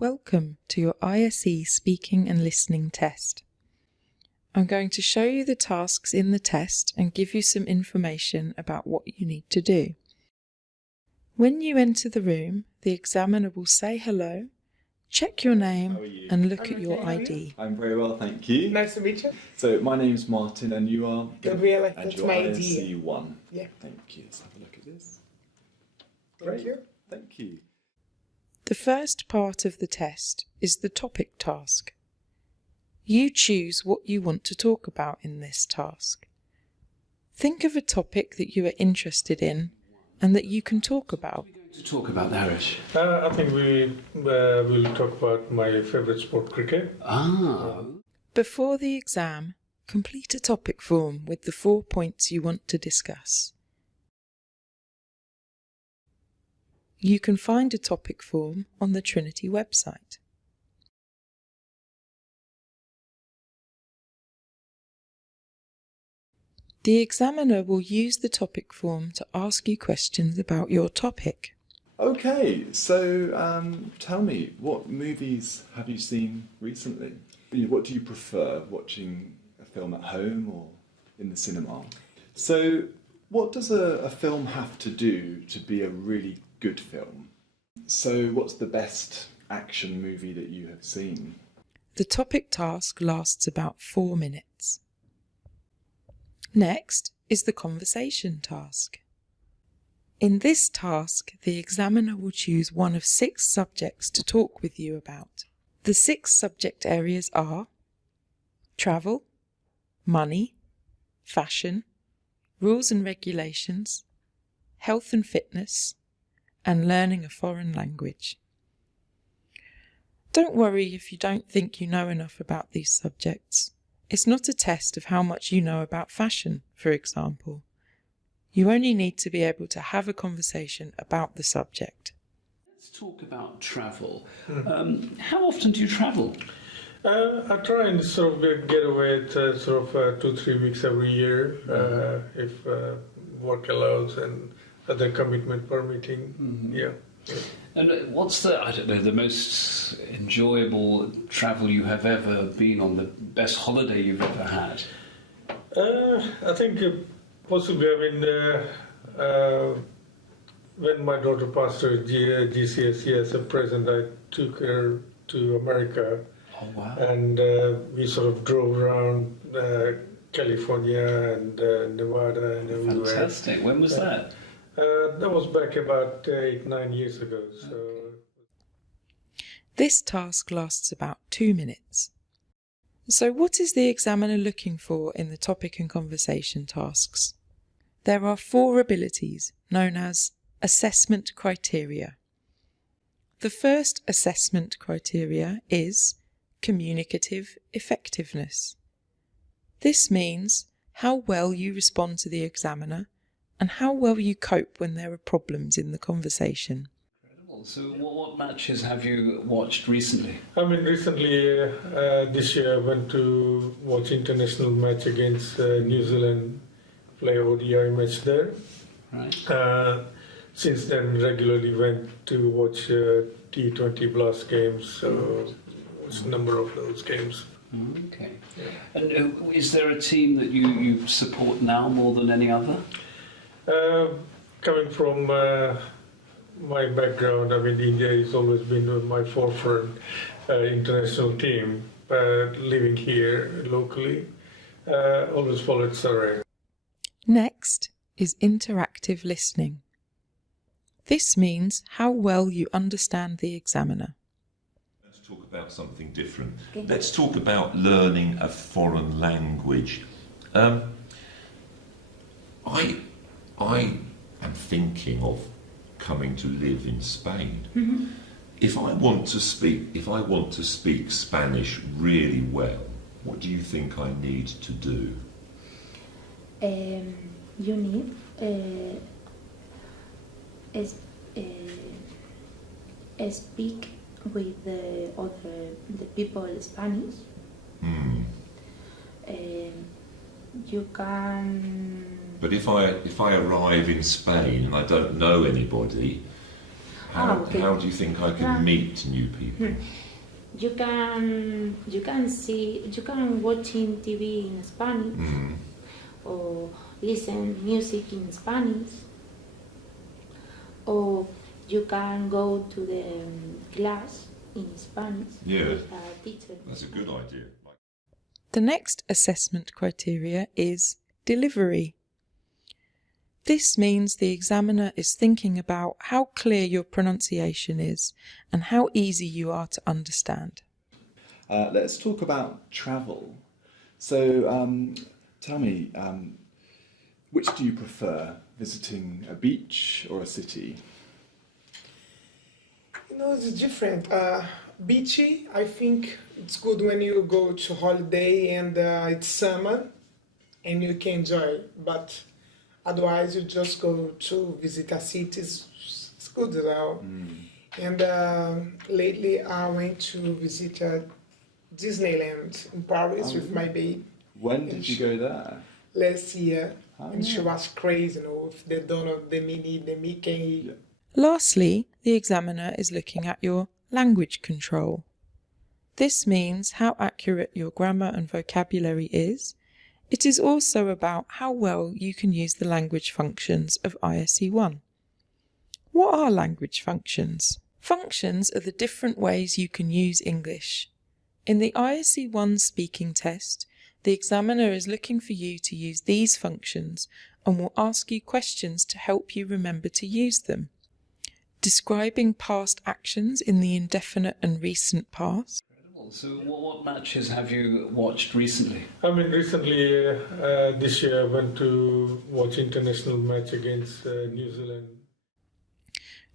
Welcome to your ISE speaking and listening test. I'm going to show you the tasks in the test and give you some information about what you need to do. When you enter the room, the examiner will say hello, check your name and look at your ID. I'm very well, thank you. Nice to meet you. So my name's Martin and you are? Gabriele, and that's you're my ISE ID. 1. Yeah. Thank you. Let's have a look at this. Thank you. Thank you. The first part of the test is the topic task. You choose what you want to talk about in this task. Think of a topic that you are interested in and that you can talk about. To talk about the Irish. I think we will talk about my favourite sport, cricket. Before the exam, complete a topic form with the 4 points you want to discuss. You can find a topic form on the Trinity website. The examiner will use the topic form to ask you questions about your topic. Okay, so tell me, what movies have you seen recently? What do you prefer, watching a film at home or in the cinema? So what does a film have to do to be a really good film? So what's the best action movie that you have seen? The topic task lasts about 4 minutes. Next is the conversation task. In this task, the examiner will choose one of 6 subjects to talk with you about. The 6 subject areas are travel, money, fashion, rules and regulations, health and fitness, and learning a foreign language. Don't worry if you don't think you know enough about these subjects. It's not a test of how much you know about fashion, for example. You only need to be able to have a conversation about the subject. Let's talk about travel. How often do you travel? I try and sort of get away at 2-3 weeks every year, if work allows and other commitment permitting. Yeah. And what's the most enjoyable travel you have ever been on, the best holiday you've ever had? I think possibly, when my daughter passed her GCSE as a present, I took her to America. Oh, wow. And we sort of drove around California and Nevada and everywhere. Fantastic. When was that? That was back about 8-9 years ago. So. This task lasts about 2 minutes. So what is the examiner looking for in the topic and conversation tasks? There are 4 abilities known as assessment criteria. The first assessment criteria is communicative effectiveness. This means how well you respond to the examiner and how well you cope when there are problems in the conversation. Incredible. So what matches have you watched recently? Recently, this year I went to watch international match against New Zealand, play ODI match there. Right. Since then, regularly went to watch T20 Blast games, so it's a number of those games. Okay. And is there a team that you support now more than any other? Coming from my background, India has always been my forefront international team. Living here locally, always followed Surrey. Next is interactive listening. This means how well you understand the examiner. Let's talk about something different. Let's talk about learning a foreign language. I am thinking of coming to live in Spain. Mm-hmm. If I want to speak Spanish really well, what do you think I need to do? You need speak with the people in Spanish. You can. But if I arrive in Spain and I don't know anybody, Okay. How do you think I can meet new people? You can watching TV in Spanish or listen music in Spanish, or you can go to the class in Spanish with a teacher. That's a good idea. The next assessment criteria is delivery. This means the examiner is thinking about how clear your pronunciation is and how easy you are to understand. Let's talk about travel. So tell me, which do you prefer, visiting a beach or a city? You know, it's different. Beachy, I think it's good when you go to holiday and it's summer and you can enjoy. But otherwise, you just go to visit a city. It's good as well. And lately, I went to visit Disneyland in Paris with my babe. When did you go there? Last year, and she was crazy, you know, with the Donald, the Minnie, the Mickey. Yeah. Lastly, the examiner is looking at your language control. This means how accurate your grammar and vocabulary is. It is also about how well you can use the language functions of ISE 1. What are language functions? Functions are the different ways you can use English. In the ISE 1 speaking test, the examiner is looking for you to use these functions and will ask you questions to help you remember to use them. Describing past actions in the indefinite and recent past. So what matches have you watched recently? I mean, recently, this year, I went to watch international match against New Zealand.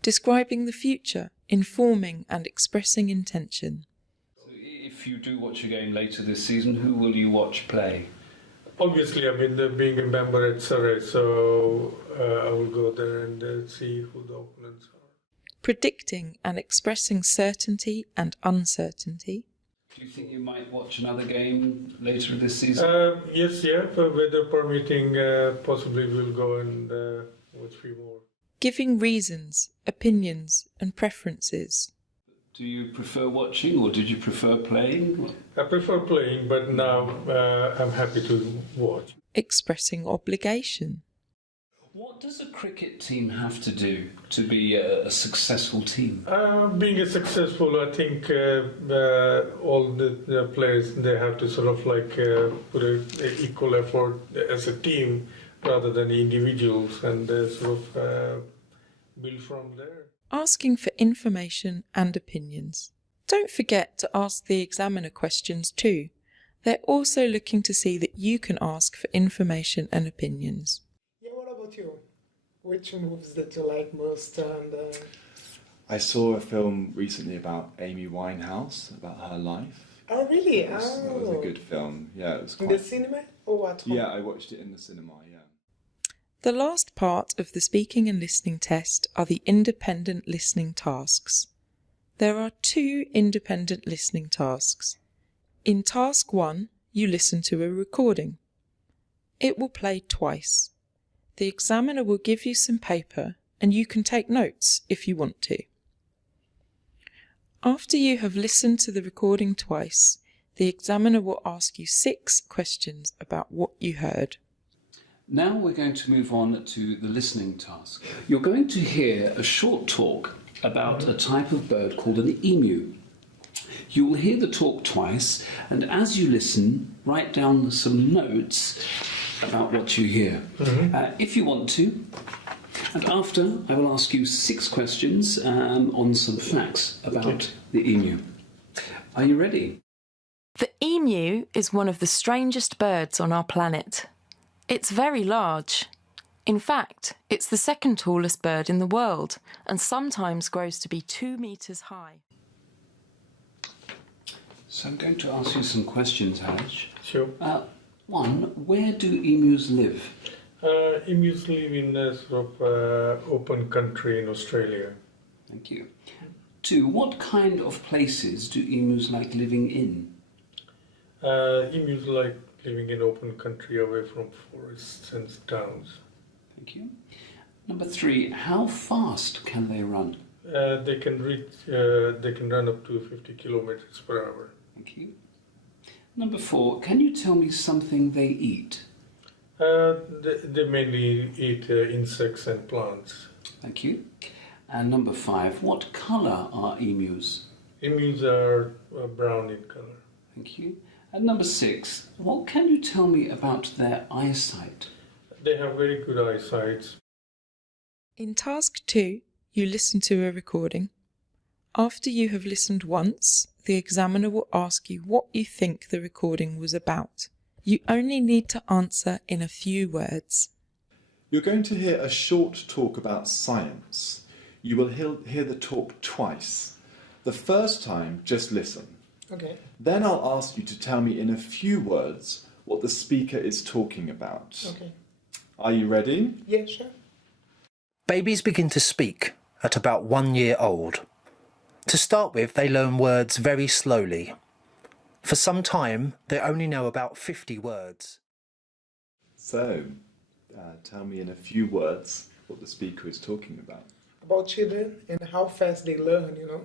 Describing the future, informing and expressing intention. So if you do watch a game later this season, who will you watch play? Obviously, I mean, being a member at Surrey, so I will go there and see who the opponents are. Predicting and expressing certainty and uncertainty. Do you think you might watch another game later this season? Yes, weather permitting, possibly we'll go and watch a few more. Giving reasons, opinions and preferences. Do you prefer watching or did you prefer playing? I prefer playing, but now I'm happy to watch. Expressing obligation. What does a cricket team have to do to be a successful team? Being a successful, I think all the players, they have to sort of like put an equal effort as a team rather than individuals, and sort of build from there. Asking for information and opinions. Don't forget to ask the examiner questions too. They're also looking to see that you can ask for information and opinions. Yeah, what about you? Which movies that you like most? And I saw a film recently about Amy Winehouse, about her life. oh, really? That was a good film. Yeah, it was In quite... the cinema or at home? Yeah, I watched it in the cinema, yeah. The last part of the speaking and listening test are the independent listening tasks. There are 2 independent listening tasks. In task 1, you listen to a recording. It will play twice. The examiner will give you some paper and you can take notes if you want to. After you have listened to the recording twice, the examiner will ask you 6 questions about what you heard. Now we're going to move on to the listening task. You're going to hear a short talk about a type of bird called an emu. You will hear the talk twice, and as you listen, write down some notes about what you hear. If you want to. And after, I will ask you 6 questions on some facts about the emu. Are you ready? The emu is one of the strangest birds on our planet. It's very large. In fact, it's the 2nd tallest bird in the world and sometimes grows to be 2 meters high. So I'm going to ask you some questions, Harish. Sure. 1, where do emus live? Emus live in a sort of open country in Australia. Thank you. 2, what kind of places do emus like living in? Emus like living in open country away from forests and towns. Thank you. Number 3, how fast can they run? They can run up to 50 kilometers per hour. Thank you. Number 4, can you tell me something they eat? They mainly eat insects and plants. Thank you. And number 5, what colour are emus? Emus are brown in color. Thank you. And number 6, what can you tell me about their eyesight? They have very good eyesight. In task 2, you listen to a recording. After you have listened once, the examiner will ask you what you think the recording was about. You only need to answer in a few words. You're going to hear a short talk about science. You will hear the talk twice. The first time, just listen. Okay. Then I'll ask you to tell me in a few words what the speaker is talking about. Okay. Are you ready? Yeah, sure. Babies begin to speak at about 1 year old. To start with, they learn words very slowly. For some time, they only know about 50 words. So, tell me in a few words what the speaker is talking about. About children and how fast they learn, you know.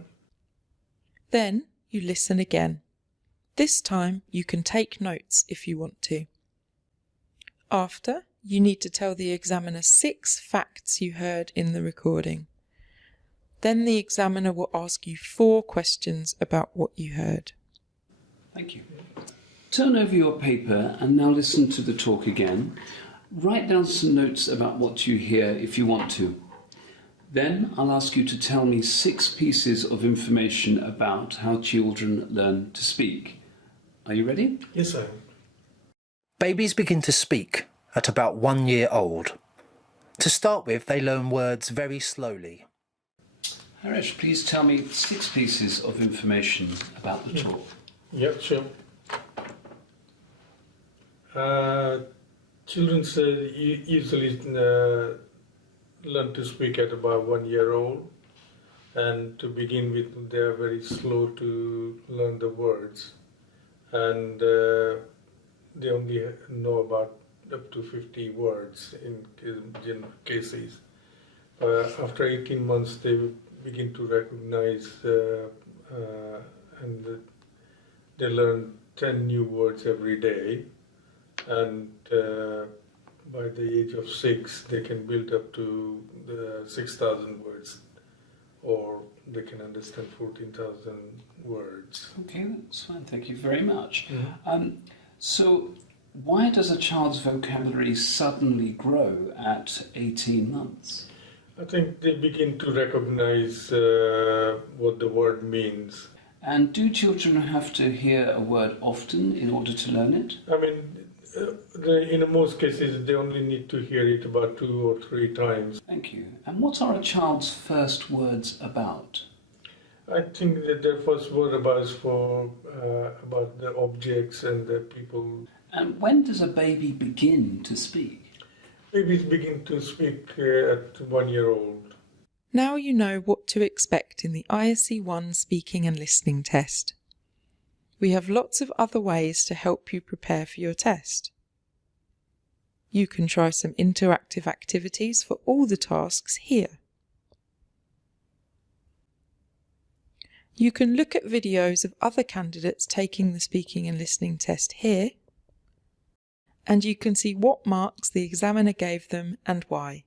Then you listen again. This time you can take notes if you want to. After, you need to tell the examiner 6 facts you heard in the recording. Then the examiner will ask you 4 questions about what you heard. Thank you. Turn over your paper and now listen to the talk again. Write down some notes about what you hear if you want to. Then I'll ask you to tell me 6 pieces of information about how children learn to speak. Are you ready? Yes, I am. Babies begin to speak at about 1 year old. To start with, they learn words very slowly. Haresh, please tell me 6 pieces of information about the talk. Yeah, sure. Children usually learn to speak at about 1 year old, and to begin with, they are very slow to learn the words, and they only know about up to 50 words in cases. After 18 months, they begin to recognize and they learn 10 new words every day, and by the age of 6, they can build up to 6,000 words, or they can understand 14,000 words. Okay, that's fine. Thank you very much. Mm-hmm. So, why does a child's vocabulary suddenly grow at 18 months? I think they begin to recognize what the word means. And do children have to hear a word often in order to learn it? I mean, in most cases, they only need to hear it about 2 or 3 times. Thank you. And what are a child's first words about? I think that their first word about the objects and the people. And when does a baby begin to speak? Babies begin to speak at 1 year old. Now you know what to expect in the ISE 1 speaking and listening test. We have lots of other ways to help you prepare for your test. You can try some interactive activities for all the tasks here. You can look at videos of other candidates taking the speaking and listening test here, and you can see what marks the examiner gave them and why.